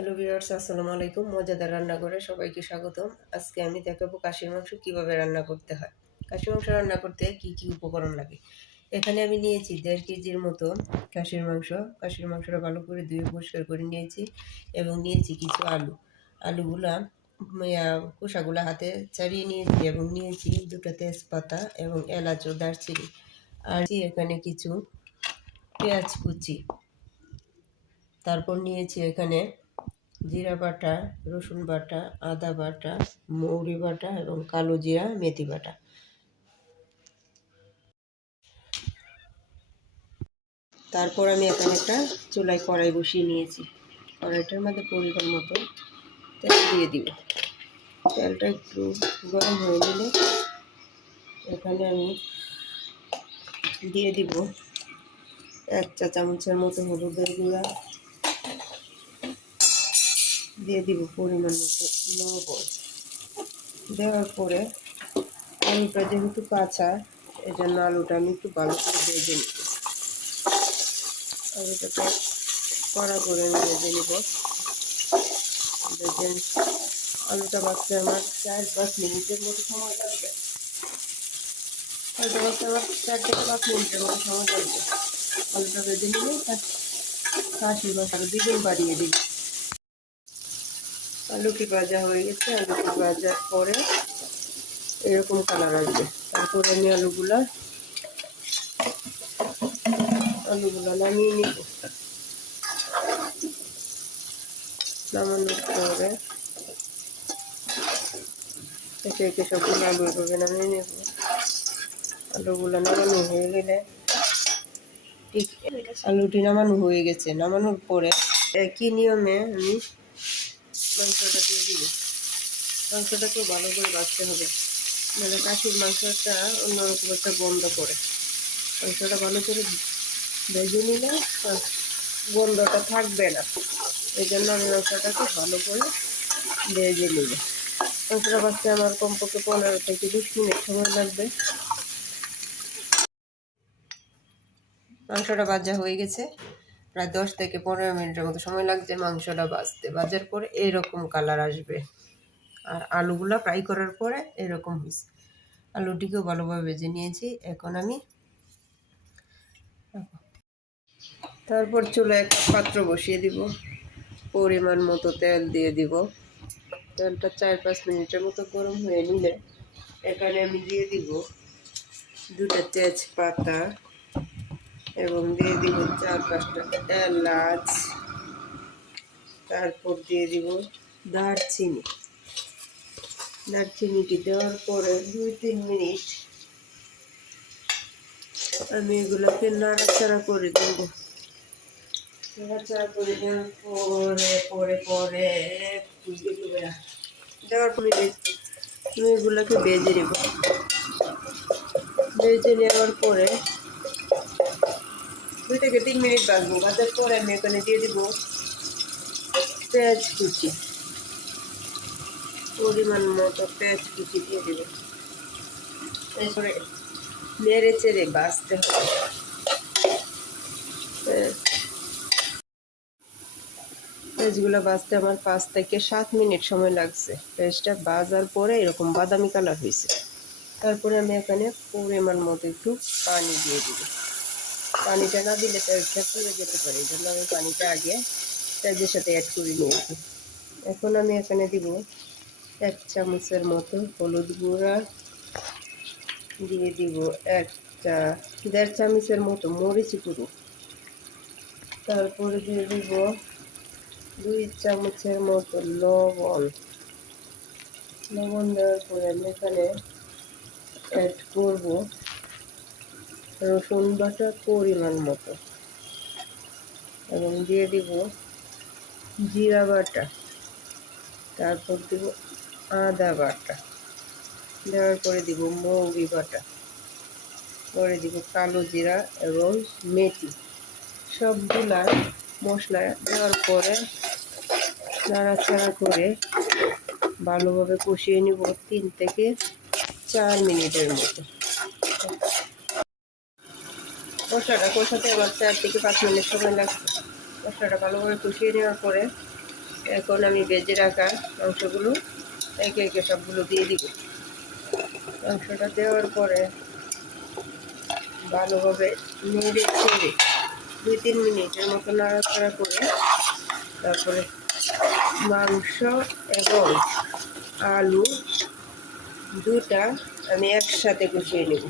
Hello viewers, আসসালামু আলাইকুম। মজাদার রান্নাঘরে সবাইকে স্বাগতম। আজকে আমি দেখাবো খাসির মাংস কিভাবে রান্না করতে হয়। খাসির মাংস রান্না করতে কি কি উপকরণ লাগে। এখানে আমি নিয়েছি 1.5 কেজির মতো খাসির মাংস। খাসির মাংসটা ভালো করে ধুয়ে পরিষ্কার করে নিয়েছি এবং নিয়েছি কিছু আলুগুলা খোসাগুলা হাতে ছাড়িয়ে নিয়েছি এবং নিয়েছি 2টা তেজপাতা এবং এলাচ ও দারচিনি। আর এখানে কিছু পেঁয়াজ কুচি। তারপর নিয়েছি এখানে জিরা বাটা, রসুন বাটা, আদা বাটা, মৌরি বাটা এবং কালো জিরা মেথি বাটা। তারপর আমি এখানে একটা চুলায় কড়াই বসিয়ে নিয়েছি। কড়াইটার মধ্যে পরিমাণ মতো তেল দিয়ে দিব। তেলটা একটু গরম হয়ে গেলে এখানে আমি দিয়ে দিব 1 চা চামচের মতো হলুদের গুঁড়া, দিয়ে দিব পরিমাণ মতো লবণ। দেওয়ার পরে আলুটা যেহেতু কাঁচা, এই জন্য আলুটা আমি একটু ভালো করে ভেজে নিব। আলুটাকে কড়া করে আমি ভেজে নিব। আলুটা ভাজতে আমার 4-5 মিনিটের মতো সময় লাগবে। আলুটা ভাজতে আমার 4 থেকে 5 মিনিটের মতো সময় লাগবে। আলুটা ভেজে নিলে খাসির মাংস আরও দ্বিগুণ বাড়িয়ে দিই। আলুটি ভাজা হয়ে গেছে। আলুটি ভাজার পরে এরকম কালার আসবে। তারপরে আমি আলুগুলা নামিয়ে নিব। নামানোর পরে একে একে সবগুলো আলু এভাবে নামিয়ে নেব। আলুগুলো নামানো হয়ে গেলে আলুটি নামানো হয়ে গেছে। নামানোর পরে একই নিয়মে আমি মাংসটা দিয়ে দিব। মাংসটাকেও ভালো করে ভাজতে হবে, মানে খাসির মাংসটা অন্যরকম একটা গন্ধ করে। মাংসটা ভালো করে ভেজে নিলে গন্ধটা থাকবে না। এই জন্য আমি মাংসটাকে ভালো করে ভেজে নিব। মাংসটা ভাজতে আমার কমপক্ষে 15 থেকে 20 মিনিট সময় লাগবে। মাংসটা ভাজা হয়ে গেছে। প্রায় 10 থেকে 15 মিনিটের মতো সময় লাগছে মাংসটা ভাজতে। ভাজার পরে এরকম কালার আসবে। আর আলুগুলো ফ্রাই করার পরে এরকম হয়েছে। আলুটিকেও ভালোভাবে ভেজে নিয়েছি। এখন আমি তারপর চুলায় একটা পাত্র বসিয়ে দিব। পরিমাণ মতো তেল দিয়ে দিব। তেলটা 4-5 মিনিটের মতো গরম হয়ে নিলে এখানে আমি দিয়ে দিব 2টা তেজপাতা এবং দিয়ে দিব 4-5টা এলাচ। তারপর দিয়ে দিব দারচিনিটি দেওয়ার পরে 2-3 মিনিট আমি এগুলোকে নাড়াচাড়া করে দেবো। নাড়াচাড়া করে দেওয়ার পরে দেওয়ার পরে আমি এগুলোকে ভেজে নেব। ভেজে নেওয়ার পরে 2 থেকে 3 মিনিট ভাজবো। ভাজার পরে আমি এখানে দিয়ে দিব পেঁয়াজ কুচি। পরিমাণ মতো পেঁয়াজ কুচি দিয়ে দেবো। এরপরে নেড়ে চেড়ে ভাজতে হবে। পেঁয়াজগুলো ভাজতে আমার 5 থেকে 7 মিনিট সময় লাগছে। পেঁয়াজটা ভাজার পরে এরকম বাদামি কালার হয়েছে। তারপরে আমি এখানে পরিমাণ মতো একটু পানি দিয়ে দিব। পানিটা না দিলে পেঁয়াজটা পুড়ে যেতে পারে, এই জন্য আমি পানিটা আগে পেঁয়াজের সাথে অ্যাড করে নিয়েছি। এখন আমি এখানে দিব 1 চামচের মতো হলুদ গুঁড়া, দিয়ে দিব 1.5 চামচের মতো মরিচ গুঁড়ো। তারপরে দিয়ে দিব 2 চামচের মতো লবণ। দেওয়ার পরে আমি এখানে অ্যাড করব রসুন বাটা পরিমাণ মতো এবং দিয়ে দিব জিরা বাটা। তারপর দিব আদা বাটা। দেওয়ার পরে দিব মৌরি বাটা। পরে দিব কালো জিরা এবং মেথি। সবগুলা মশলা দেওয়ার পরে নাড়াচাড়া করে ভালোভাবে কষিয়ে নিব 3 থেকে 4 মিনিটের মতো। মশলাটা কষাতে আমার 4 থেকে 5 মিনিট সময় লাগবে। মশলাটা ভালোভাবে কষিয়ে নেওয়ার পরে এখন আমি ভেজে রাখা মাংসগুলো একে একে সবগুলো দিয়ে দিব। মাংসটা দেওয়ার পরে ভালোভাবে নেড়ে চেড়ে 2-3 মিনিটের মতো নাড়াচাড়া করে তারপরে মাংস এবং আলু দুটা আমি একসাথে কষিয়ে নেব।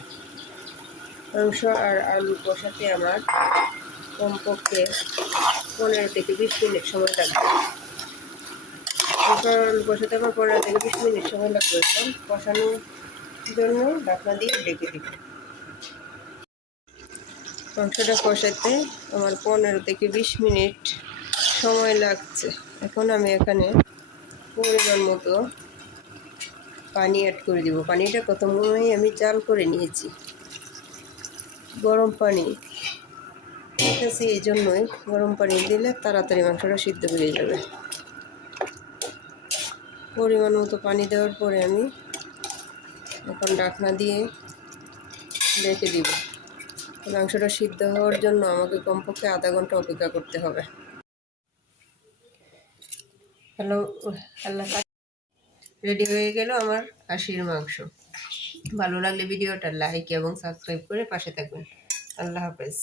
মাংস আর আলু কষাতে আমার কমপক্ষে 15 থেকে 20 মিনিট সময় লাগবে। মাংস আর আলু কষাতে আমার 15 থেকে 20 মিনিট সময় লাগবে। কষানোর জন্য ঢাকনা দিয়ে ঢেকে দিব। মাংসটা কষাতে আমার 15 থেকে 20 মিনিট সময় লাগছে। এখন আমি এখানে পরিমাণ মতো পানি অ্যাড করে দিব। পানিটা প্রথমেই আমি জাল করে নিয়েছি, গরম পানি। ঠিক আছে, এই জন্যই গরম পানি দিলে তাড়াতাড়ি মাংসটা সিদ্ধ হয়ে যাবে। পরিমাণ মতো পানি দেওয়ার পরে আমি এখন ঢাকনা দিয়ে রেখে দিব। মাংসটা সিদ্ধ হওয়ার জন্য আমাকে কমপক্ষে আধা ঘন্টা অপেক্ষা করতে হবে। আল্লাহ, রেডি হয়ে গেল আমার খাসির মাংস। ভালো লাগলে ভিডিওটা লাইক এবং সাবস্ক্রাইব করে পাশে থাকবেন। আল্লাহ হাফেজ।